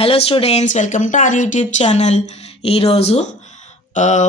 Hello students, welcome to our YouTube channel. ఈరోజు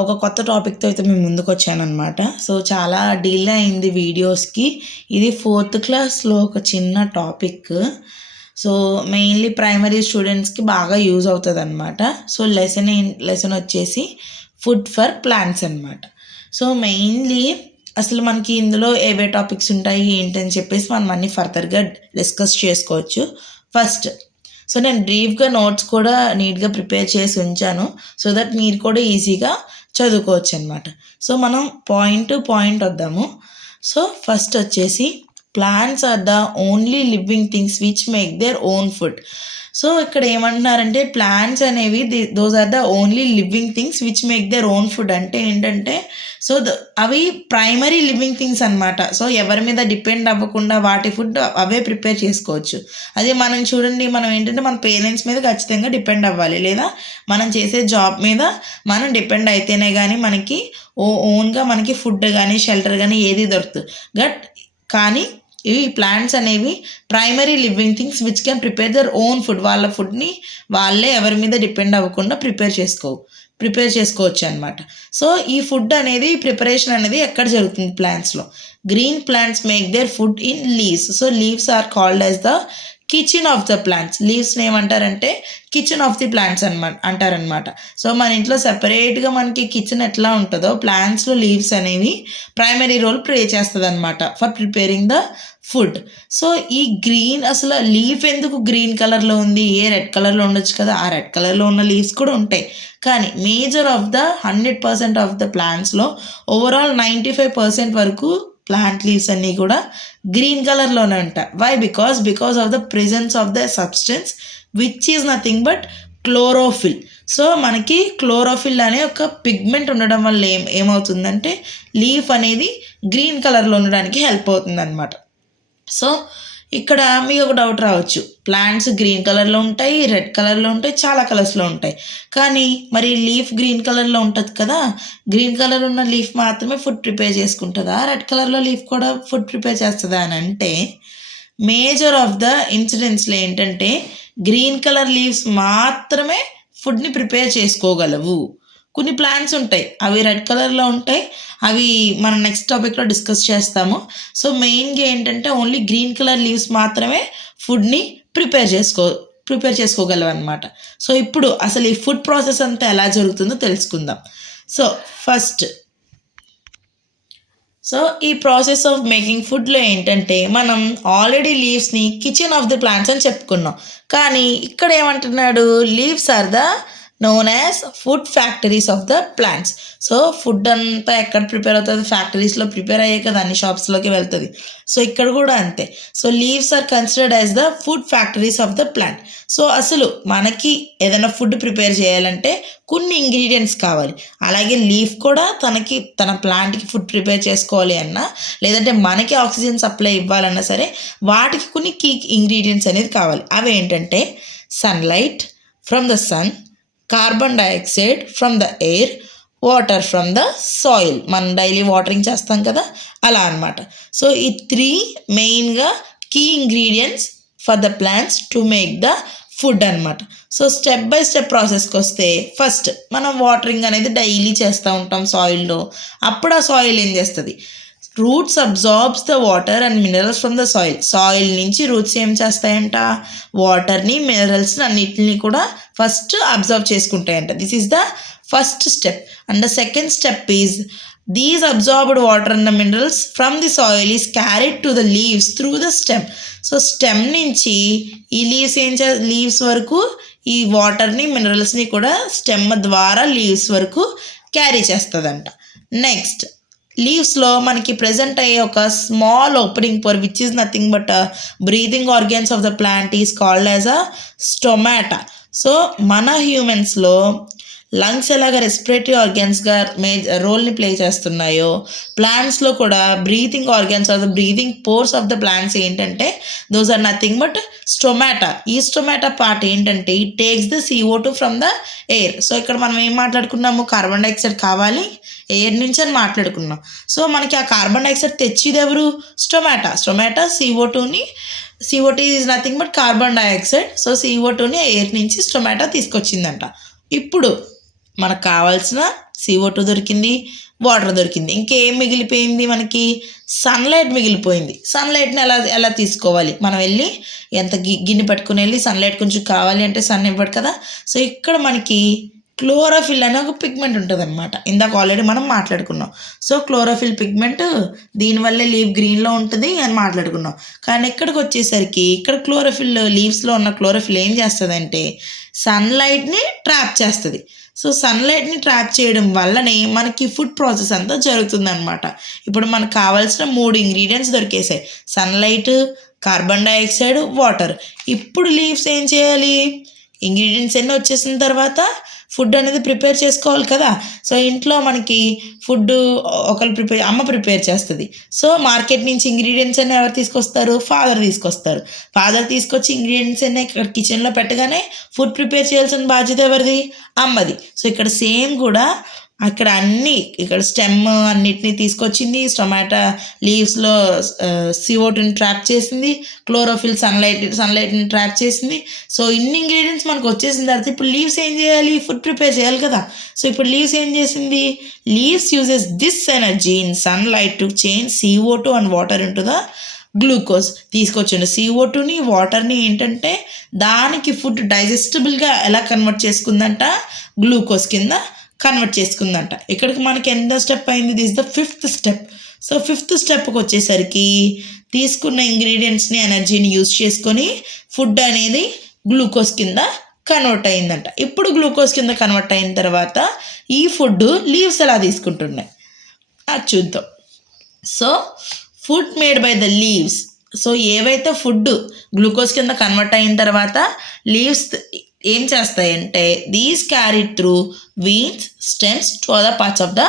ఒక కొత్త టాపిక్తో అయితే మేము ముందుకు వచ్చానమాట. సో చాలా డిలే అయింది వీడియోస్కి. ఇది 4th క్లాస్లో ఒక చిన్న టాపిక్. సో మెయిన్లీ ప్రైమరీ స్టూడెంట్స్కి బాగా యూజ్ అవుతుంది అనమాట. సో లెసన్ వచ్చేసి ఫుడ్ ఫర్ ప్లాంట్స్ అనమాట. సో మెయిన్లీ అసలు మనకి ఇందులో ఏవే టాపిక్స్ ఉంటాయి ఏంటని చెప్పేసి మనం అన్నీ ఫర్దర్గా డిస్కస్ చేసుకోవచ్చు. ఫస్ట్ సో నేను బ్రీఫ్గా నోట్స్ కూడా నీట్గా ప్రిపేర్ చేసి ఉంచాను, సో దట్ మీరు కూడా ఈజీగా చదువుకోవచ్చు అనమాట. సో మనం పాయింట్ టు పాయింట్ వద్దాము. సో ఫస్ట్ వచ్చేసి plants are the only living things which make their own food. So ఇక్కడ ఏమంటున్నారంటే ప్లాంట్స్ అనేవి those are the only living things which make their own food. అంటే ఏంటంటే సో అవి primary living things అనమాట. So ఎవరి మీద డిపెండ్ అవ్వకుండా వాటి ఫుడ్ అవే ప్రిపేర్ చేసుకోవచ్చు. అదే మనం చూడండి, మనం ఏంటంటే మన పేరెంట్స్ మీద ఖచ్చితంగా డిపెండ్ అవ్వాలి, లేదా మనం చేసే జాబ్ మీద మనం డిపెండ్ అయితేనే కానీ మనకి ఓన్గా మనకి ఫుడ్ కానీ షెల్టర్ కానీ ఏది దొరుకుతుంది. కానీ ఈ ప్లాంట్స్ అనేవి primary living things which can prepare their own food. వాళ్ళ ఫుడ్ని వాళ్ళే ఎవరి మీద డిపెండ్ అవ్వకుండా ప్రిపేర్ చేసుకోవచ్చు అనమాట. సో ఈ ఫుడ్ అనేది ప్రిపరేషన్ అనేది ఎక్కడ జరుగుతుంది? ప్లాంట్స్లో. Green plants make their food in leaves. So leaves are called as the kitchen of the plants. లీవ్స్ని ఏమంటారంటే కిచెన్ ఆఫ్ ది ప్లాంట్స్ అంటారనమాట. సో మన ఇంట్లో సెపరేట్గా మనకి కిచెన్ ఎట్లా ఉంటుందో ప్లాంట్స్లో లీవ్స్ అనేవి ప్రైమరీ రోల్ ప్లే చేస్తుంది అనమాట for preparing the food. So ఈ గ్రీన్, అసలు లీఫ్ ఎందుకు గ్రీన్ కలర్లో ఉంది? రెడ్ కలర్లో ఉండొచ్చు కదా. ఆ రెడ్ కలర్లో ఉన్న లీవ్స్ కూడా ఉంటాయి, కానీ major of the 100% of the ప్లాంట్స్లో ఓవరాల్ 95% వరకు ప్లాంట్ లీవ్స్ అన్నీ కూడా గ్రీన్ కలర్లోనే ఉంటాయి. Why? Because of the presence of the substance which is nothing but chlorophyll. So మనకి క్లోరోఫిల్ అనే ఒక పిగ్మెంట్ ఉండడం వల్ల ఏమవుతుందంటే లీఫ్ అనేది గ్రీన్ కలర్లో ఉండడానికి హెల్ప్ అవుతుంది అనమాట. సో ఇక్కడ మీకు ఒక డౌట్ రావచ్చు, ప్లాంట్స్ గ్రీన్ కలర్లో ఉంటాయి, రెడ్ కలర్లో ఉంటాయి, చాలా కలర్స్లో ఉంటాయి, కానీ మరి లీఫ్ గ్రీన్ కలర్లో ఉంటుంది కదా, గ్రీన్ కలర్ ఉన్న లీఫ్ మాత్రమే ఫుడ్ ప్రిపేర్ చేసుకుంటుందా, రెడ్ కలర్లో లీఫ్ కూడా ఫుడ్ ప్రిపేర్ చేస్తుందా అని అంటే మేజర్ ఆఫ్ ద ఇన్సిడెంట్స్లో ఏంటంటే గ్రీన్ కలర్ లీవ్స్ మాత్రమే ఫుడ్ని ప్రిపేర్ చేసుకోగలవు. కొన్ని ప్లాంట్స్ ఉంటాయి అవి రెడ్ కలర్లో ఉంటాయి, అవి మనం నెక్స్ట్ టాపిక్లో డిస్కస్ చేస్తాము. సో మెయిన్గా ఏంటంటే ఓన్లీ గ్రీన్ కలర్ లీవ్స్ మాత్రమే ఫుడ్ని ప్రిపేర్ చేసుకోగలవు అనమాట. సో ఇప్పుడు అసలు ఈ ఫుడ్ ప్రాసెస్ అంతా ఎలా జరుగుతుందో తెలుసుకుందాం. సో ఈ ప్రాసెస్ ఆఫ్ మేకింగ్ ఫుడ్లో ఏంటంటే మనం ఆల్రెడీ లీవ్స్ని కిచెన్ ఆఫ్ ది ప్లాంట్స్ అని చెప్పుకున్నాం, కానీ ఇక్కడ ఏమంటున్నాడు, leaves are the known as food factories of the plants. So food అంతా ఎక్కడ ప్రిపేర్ అవుతుంది? ఫ్యాక్టరీస్లో ప్రిపేర్ అయ్యే కదా అన్ని షాప్స్లోకి వెళ్తుంది. సో ఇక్కడ కూడా అంతే. So leaves are considered as the food factories of the plant. So అసలు మనకి ఏదైనా ఫుడ్ ప్రిపేర్ చేయాలంటే కొన్ని ఇంగ్రీడియంట్స్ కావాలి. అలాగే లీఫ్ కూడా తన ప్లాంట్కి ఫుడ్ ప్రిపేర్ చేసుకోవాలి అన్నా, లేదంటే మనకి ఆక్సిజన్ సప్లై ఇవ్వాలన్నా సరే వాటికి కొన్ని కీ ఇంగ్రీడియంట్స్ అనేది కావాలి. అవి ఏంటంటే sunlight from the sun, carbon dioxide from the air, water from the soil. మనం డైలీ వాటరింగ్ చేస్తాం కదా, అలా అనమాట. సో ఈ 3 మెయిన్గా key ingredients for the plants to make the food అనమాట. సో స్టెప్ బై స్టెప్ ప్రాసెస్కి వస్తే ఫస్ట్ మనం వాటరింగ్ అనేది డైలీ చేస్తూ ఉంటాం సాయిల్లో. అప్పుడు ఆ సాయిల్ ఏం చేస్తుంది? Roots absorbs the water and minerals from the soil నుంచి రూట్స్ ఏం చేస్తాయంట? వాటర్ని, మినరల్స్ని అన్నిటిని కూడా ఫస్ట్ అబ్జర్వ్ చేసుకుంటాయంట. This is the first step. And the second step is these absorbed water and the minerals from the soil is carried to the leaves through the stem. So stem నుంచి ఈ leaves వరకు ఈ వాటర్ని, మినరల్స్ని కూడా stem ద్వారా leaves వరకు carry చేస్తుందంట. Next లీవ్స్లో మనకి ప్రజెంట్ అయ్యే ఒక small opening pore which is nothing but breathing organs of the plant is called as a stomata. So మన హ్యూమన్స్లో లంగ్స్ ఎలాగ రెస్పిరేటరీ ఆర్గాన్స్గా రోల్ని ప్లే చేస్తున్నాయో ప్లాంట్స్లో కూడా breathing organs of the breathing pores of the plants ఏంటంటే those are nothing but stomata. ఈ స్టొమాటా పార్ట్ ఏంటంటే it takes the CO2 from the air. So ఇక్కడ మనం ఏం మాట్లాడుకున్నాము? కార్బన్ డైఆక్సైడ్ కావాలి ఎయిర్ నుంచి అని మాట్లాడుకున్నాం. సో మనకి ఆ కార్బన్ డైఆక్సైడ్ తెచ్చిది ఎవరు? స్టొమాటా CO2ని CO2 is nothing but carbon dioxide. So CO2ని ఎయిర్ నుంచి టొమాటో తీసుకొచ్చిందంట. ఇప్పుడు మనకు కావాల్సిన CO2 దొరికింది, వాటర్ దొరికింది. ఇంకేం మిగిలిపోయింది మనకి? సన్లైట్ మిగిలిపోయింది. సన్లైట్ని ఎలా తీసుకోవాలి? మనం వెళ్ళి ఎంత గిన్నె పట్టుకుని వెళ్ళి సన్లైట్ కొంచెం కావాలి అంటే సన్ ఇవ్వడు కదా. సో ఇక్కడ మనకి క్లోరోఫిల్ అనే ఒక పిగ్మెంట్ ఉంటుంది అనమాట. ఇందాక ఆల్రెడీ మనం మాట్లాడుకున్నాం. సో క్లోరోఫిల్ పిగ్మెంట్ దీనివల్లే లీవ్ గ్రీన్లో ఉంటుంది అని మాట్లాడుకున్నాం. కానీ ఇక్కడికి వచ్చేసరికి ఇక్కడ క్లోరోఫిల్ లీవ్స్లో ఉన్న క్లోరోఫిల్ ఏం చేస్తుందంటే సన్లైట్ని ట్రాప్ చేస్తుంది. సో సన్లైట్ని ట్రాప్ చేయడం వల్లనే మనకి ఫుడ్ ప్రాసెస్ అంతా జరుగుతుంది అనమాట. ఇప్పుడు మనకు కావాల్సిన 3 ఇంగ్రీడియంట్స్ దొరికేసాయి: సన్లైట్, కార్బన్ డైఆక్సైడ్, వాటర్. ఇప్పుడు లీవ్స్ ఏం చేయాలి? ఇంగ్రీడియంట్స్ అన్నీ వచ్చేసిన తర్వాత ఫుడ్ అనేది ప్రిపేర్ చేసుకోవాలి కదా. సో ఇంట్లో మనకి ఫుడ్ అమ్మ ప్రిపేర్ చేస్తుంది. సో మార్కెట్ నుంచి ఇంగ్రీడియంట్స్ అన్నీ ఎవరు తీసుకొస్తారు? ఫాదర్ తీసుకొస్తారు. ఫాదర్ తీసుకొచ్చి ఇంగ్రీడియంట్స్ అన్నీ ఇక్కడ కిచెన్లో పెట్టగానే ఫుడ్ ప్రిపేర్ చేయాల్సిన బాధ్యత ఎవరిది? అమ్మది. సో ఇక్కడ సేమ్ కూడా అక్కడ ఇక్కడ స్టెమ్ అన్నిటినీ తీసుకొచ్చింది, టొమాటో లీవ్స్లో CO2ని ట్రాప్ చేసింది, క్లోరోఫిల్ సన్లైట్ని ట్రాప్ చేసింది. సో ఇన్ని ఇంగ్రీడియంట్స్ మనకు వచ్చేసిన తర్వాత ఇప్పుడు లీవ్స్ ఏం చేయాలి? ఫుడ్ ప్రిపేర్ చేయాలి కదా. సో ఇప్పుడు లీవ్స్ ఏం చేసింది? Leaves uses this energy in sunlight to change CO2 and water into the glucose. తీసుకొచ్చిండు CO2ని, వాటర్ని ఏంటంటే దానికి ఫుడ్ డైజెస్టబుల్గా ఎలా కన్వర్ట్ చేసుకుందంట? గ్లూకోజ్ కింద కన్వర్ట్ చేసుకుందంట. ఇక్కడికి మనకి ఎంత స్టెప్ అయింది? This the 5th step. So 5th స్టెప్కి వచ్చేసరికి తీసుకున్న ఇంగ్రీడియంట్స్ని, ఎనర్జీని యూజ్ చేసుకొని ఫుడ్ అనేది గ్లూకోజ్ కింద కన్వర్ట్ అయిందంట. ఇప్పుడు గ్లూకోజ్ కింద కన్వర్ట్ అయిన తర్వాత ఈ ఫుడ్ లీవ్స్ ఎలా తీసుకుంటున్నాయి అది చూద్దాం. So food made by the leaves. So ఏవైతే ఫుడ్ గ్లూకోజ్ కింద కన్వర్ట్ అయిన తర్వాత లీవ్స్ ఏం చేస్తాయంటే these carried through veins, stems to other parts of the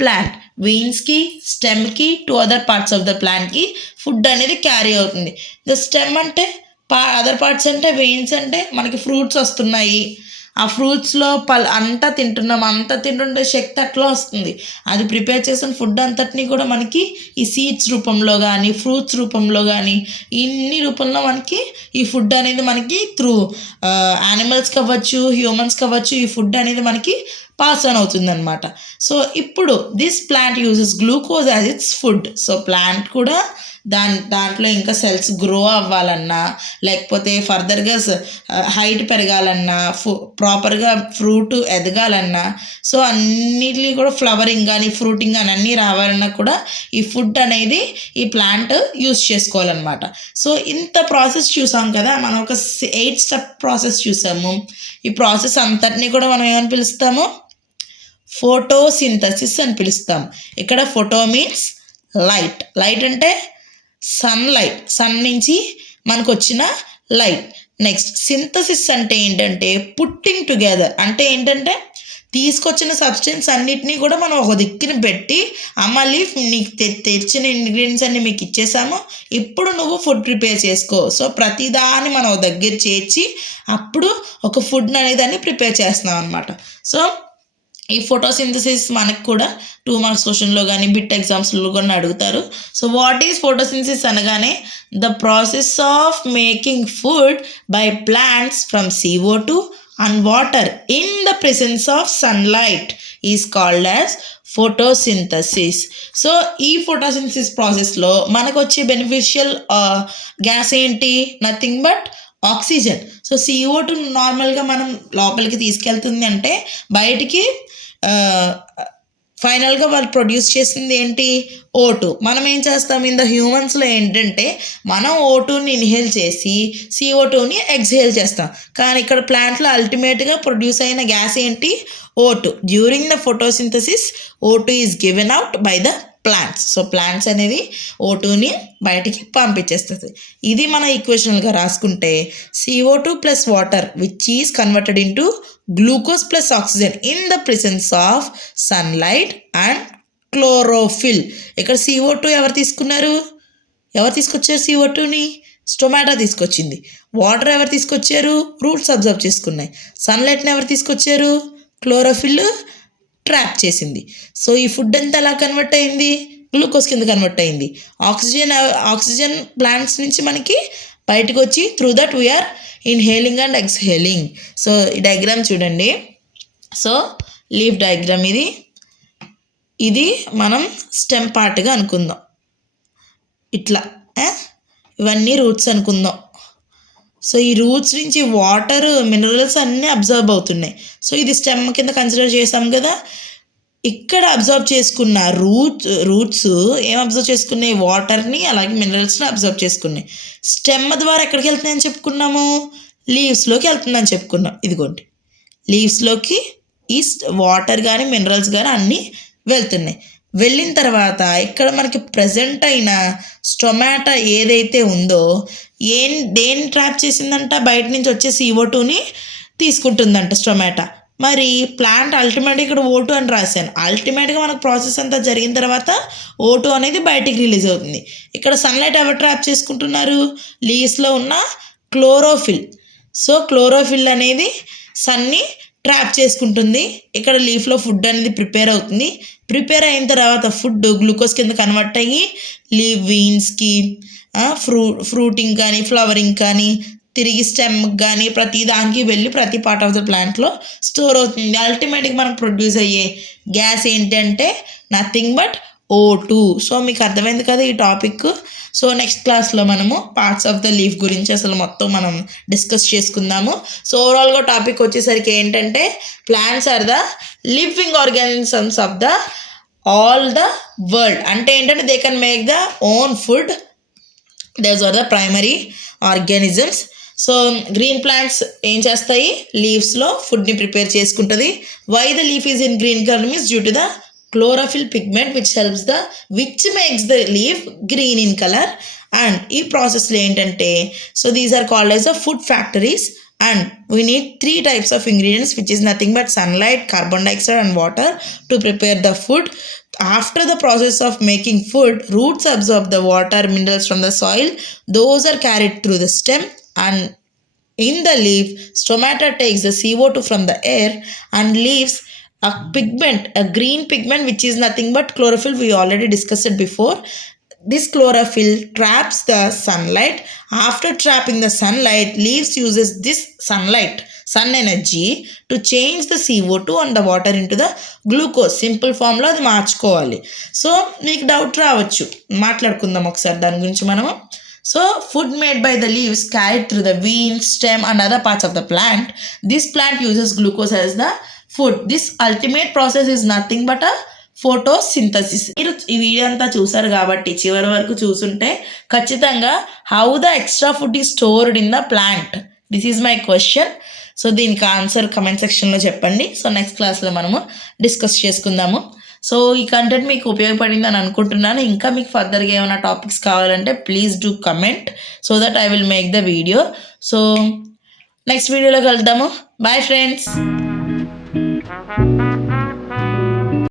plant. వీన్స్కి, స్టెమ్కి, to other parts of the ప్లాంట్కి ఫుడ్ అనేది క్యారీ అవుతుంది. ద స్టెమ్ అంటే అదర్ పార్ట్స్ అంటే వెయిన్స్ అంటే మనకి ఫ్రూట్స్ వస్తున్నాయి, ఆ ఫ్రూట్స్లో అంతా తింటుంటే శక్తి అట్లా వస్తుంది. అది ప్రిపేర్ చేసిన ఫుడ్ అంతటినీ కూడా మనకి ఈ సీడ్స్ రూపంలో కానీ, ఫ్రూట్స్ రూపంలో కానీ, ఇన్ని రూపంలో మనకి ఈ ఫుడ్ అనేది మనకి త్రూ యానిమల్స్కి అవ్వచ్చు, హ్యూమన్స్కి అవ్వచ్చు, ఈ ఫుడ్ అనేది మనకి పాస్ ఆన్ అవుతుంది అనమాట. సో ఇప్పుడు this plant uses glucose as it's food. So plant కూడా దాంట్లో ఇంకా సెల్స్ గ్రో అవ్వాలన్నా, లేకపోతే ఫర్దర్గా హైట్ పెరగాలన్నా, ప్రాపర్గా ఫ్రూట్ ఎదగాలన్నా, సో అన్నిటినీ కూడా ఫ్లవరింగ్ కానీ, ఫ్రూటింగ్ కానీ అన్నీ రావాలన్నా కూడా ఈ ఫుడ్ అనేది ఈ ప్లాంట్ యూజ్ చేసుకోవాలన్నమాట. సో ఇంత ప్రాసెస్ చూసాం కదా, మనం ఒక 8 స్టెప్ ప్రాసెస్ చూసాము. ఈ ప్రాసెస్ అంతటినీ కూడా మనం ఏమని పిలుస్తాము? ఫోటోసింథసిస్ అని పిలుస్తాం. ఇక్కడ ఫోటో మీన్స్ లైట్. లైట్ అంటే సన్లైట్, సన్ నుంచి మనకు వచ్చిన లైట్. నెక్స్ట్ సింథసిస్ అంటే ఏంటంటే పుట్టింగ్ టుగెదర్. అంటే ఏంటంటే తీసుకొచ్చిన సబ్స్టెన్స్ అన్నిటినీ కూడా మనం ఒక దిక్కున పెట్టి మళ్ళీ నీకు తెచ్చిన ఇంగ్రీడియంట్స్ అన్ని మీకు ఇచ్చేసాము, ఇప్పుడు నువ్వు ఫుడ్ ప్రిపేర్ చేసుకో. సో ప్రతిదాన్ని మనం దగ్గర చేర్చి అప్పుడు ఒక ఫుడ్ అనేది దాన్ని ప్రిపేర్ చేస్తున్నాం అనమాట. సో ఈ ఫోటోసింథసిస్ మనకు కూడా 2 మార్క్స్ క్వశ్చన్లో కానీ బిట్ ఎగ్జామ్స్లో కూడా అడుగుతారు. సో వాట్ ఈజ్ ఫోటోసింథసిస్ అనగానే the process of making food by plants from CO2 and water in the presence of sunlight is called as photosynthesis. So ఈ ఫోటోసింథసిస్ ప్రాసెస్లో మనకు వచ్చే బెనిఫిషియల్ గ్యాస్ ఏంటి? Nothing but oxygen. So CO2 నార్మల్గా మనం లోపలికి తీసుకెళ్తుంది అంటే బయటికి ఫైనల్గా వాళ్ళు ప్రొడ్యూస్ చేసింది ఏంటి? O2. మనం ఏం చేస్తాం? ఇన్ ద హ్యూమన్స్లో ఏంటంటే మనం O2ని ఇన్హేల్ చేసి CO2ని ఎక్స్హేల్ చేస్తాం. కానీ ఇక్కడ ప్లాంట్లో అల్టిమేట్గా ప్రొడ్యూస్ అయిన గ్యాస్ ఏంటి? O2. During the photosynthesis O2 is given out by the plants. So plants అనేవి O2ని బయటికి పంపించేస్తుంది. ఇది మన ఈక్వేషనల్గా రాసుకుంటే CO2 plus water which is converted into glucose plus oxygen in the presence of sunlight and chlorophyll. ఇక్కడ CO2 ఎవరు తీసుకున్నారు? ఎవరు తీసుకొచ్చారు CO2ని? టొమాటో తీసుకొచ్చింది. వాటర్ ఎవరు తీసుకొచ్చారు? రూట్స్ అబ్జర్వ్ చేసుకున్నాయి. సన్లైట్ని ఎవరు తీసుకొచ్చారు? క్లోరోఫిల్ ట్రాప్ చేసింది. సో ఈ ఫుడ్ అంతా ఎలా కన్వర్ట్ అయింది? గ్లూకోజ్ కింద కన్వర్ట్ అయింది. ఆక్సిజన్ ప్లాంట్స్ నుంచి మనకి బయటకు వచ్చి through that we are inhaling and exhaling. So ఈ డయాగ్రామ్ చూడండి. సో లీఫ్ డయాగ్రామ్ ఇది మనం స్టెమ్ పార్ట్గా అనుకుందాం. ఇట్లా ఇవన్నీ రూట్స్ అనుకుందాం. సో ఈ రూట్స్ నుంచి వాటర్ మినరల్స్ అన్నీ అబ్జర్వ్ అవుతున్నాయి. సో ఇది స్టెమ్ కింద కన్సిడర్ చేసాం కదా. ఇక్కడ అబ్జర్వ్ చేసుకున్న రూట్స్ ఏం అబ్జర్వ్ చేసుకున్నాయి? వాటర్ని అలాగే మినరల్స్ని అబ్జర్వ్ చేసుకున్నాయి. స్టెమ్ ద్వారా ఎక్కడికి వెళ్తున్నాయని చెప్పుకున్నాము? లీవ్స్లోకి వెళ్తుందని చెప్పుకున్నాం. ఇదిగోండి, లీవ్స్లోకి ఈ వాటర్ కానీ మినరల్స్ కానీ అన్నీ వెళ్తున్నాయి. వెళ్ళిన తర్వాత ఇక్కడ మనకి ప్రజెంట్ అయిన స్టొమాటా ఏదైతే ఉందో దేన్ని ట్రాప్ చేసిందంట? బయట నుంచి వచ్చే CO2ని తీసుకుంటుందంట స్టొమాటా. మరి ప్లాంట్ అల్టిమేట్గా ఇక్కడ O2 అని రాశాను. అల్టిమేట్గా మనకు ప్రాసెస్ అంతా జరిగిన తర్వాత O2 అనేది బయటికి రిలీజ్ అవుతుంది. ఇక్కడ సన్లైట్ ఎవరు ట్రాప్ చేసుకుంటున్నారు? లీవ్స్లో ఉన్న క్లోరోఫిల్. సో క్లోరోఫిల్ అనేది సన్ని ట్రాప్ చేసుకుంటుంది. ఇక్కడ లీఫ్లో ఫుడ్ అనేది ప్రిపేర్ అవుతుంది. ప్రిపేర్ అయిన తర్వాత ఫుడ్ గ్లూకోజ్ కింద కన్వర్ట్ అయ్యి లీవ్ వీన్స్కి, ఫ్రూటింగ్ కానీ ఫ్లవరింగ్ కానీ తిరిగి స్టెమ్కి కానీ ప్రతి దానికి వెళ్ళి ప్రతి పార్ట్ ఆఫ్ ద ప్లాంట్లో స్టోర్ అవుతుంది. అల్టిమేట్గా మనకు ప్రొడ్యూస్ అయ్యే గ్యాస్ ఏంటంటే నథింగ్ బట్ O2. సో మీకు అర్థమైంది కదా ఈ టాపిక్. సో నెక్స్ట్ క్లాస్లో మనము పార్ట్స్ ఆఫ్ ద లీఫ్ గురించి అసలు మొత్తం మనం డిస్కస్ చేసుకుందాము. సో ఓవరాల్గా టాపిక్ వచ్చేసరికి ఏంటంటే plants are the living organisms of the all the world. అంటే ఏంటంటే they can make the own food. Those are the primary organisms. So green plants ఏం చేస్తాయి? లీవ్స్లో ఫుడ్ని ప్రిపేర్ చేసుకుంటుంది. Why the leaf is in green colour means due to the chlorophyll pigment which makes the leaf green in color. And ఈ ప్రాసెస్లో ఏంటంటే so these are called as the food factories, and we need 3 types of ingredients which is nothing but sunlight, carbon dioxide and water to prepare the food. After the process of making food, roots absorb the water minerals from the soil. Those are carried through the stem, and in the leaf stomata takes the CO2 from the air and leaves a green pigment which is nothing but chlorophyll. We already discussed it before. This chlorophyll traps the sunlight. After trapping the sunlight, leaves uses this sun energy to change the CO2 and the water into the glucose. Simple ఫామ్లో అది మార్చుకోవాలి. So మీకు doubt రావచ్చు, మాట్లాడుకుందాం ఒకసారి దాని గురించి మనము. So food made by the leaves carried through the vein, stem and other parts of the plant. This plant uses glucose as the food. This ultimate process is nothing but a photosynthesis. మీరు ఈ video అంతా చూసారు కాబట్టి చివరి వరకు చూసుంటే ఖచ్చితంగా how the extra food is stored in the plant, this is my question. So దీనికి ఆన్సర్ కమెంట్ సెక్షన్లో చెప్పండి. సో నెక్స్ట్ క్లాస్లో మనము డిస్కస్ చేసుకుందాము. సో ఈ కంటెంట్ మీకు ఉపయోగపడింది అని అనుకుంటున్నాను. ఇంకా మీకు ఫర్దర్గా ఏమైనా టాపిక్స్ కావాలంటే please do comment so that I will make the video. So next వీడియోలో కలుద్దాము. Bye friends.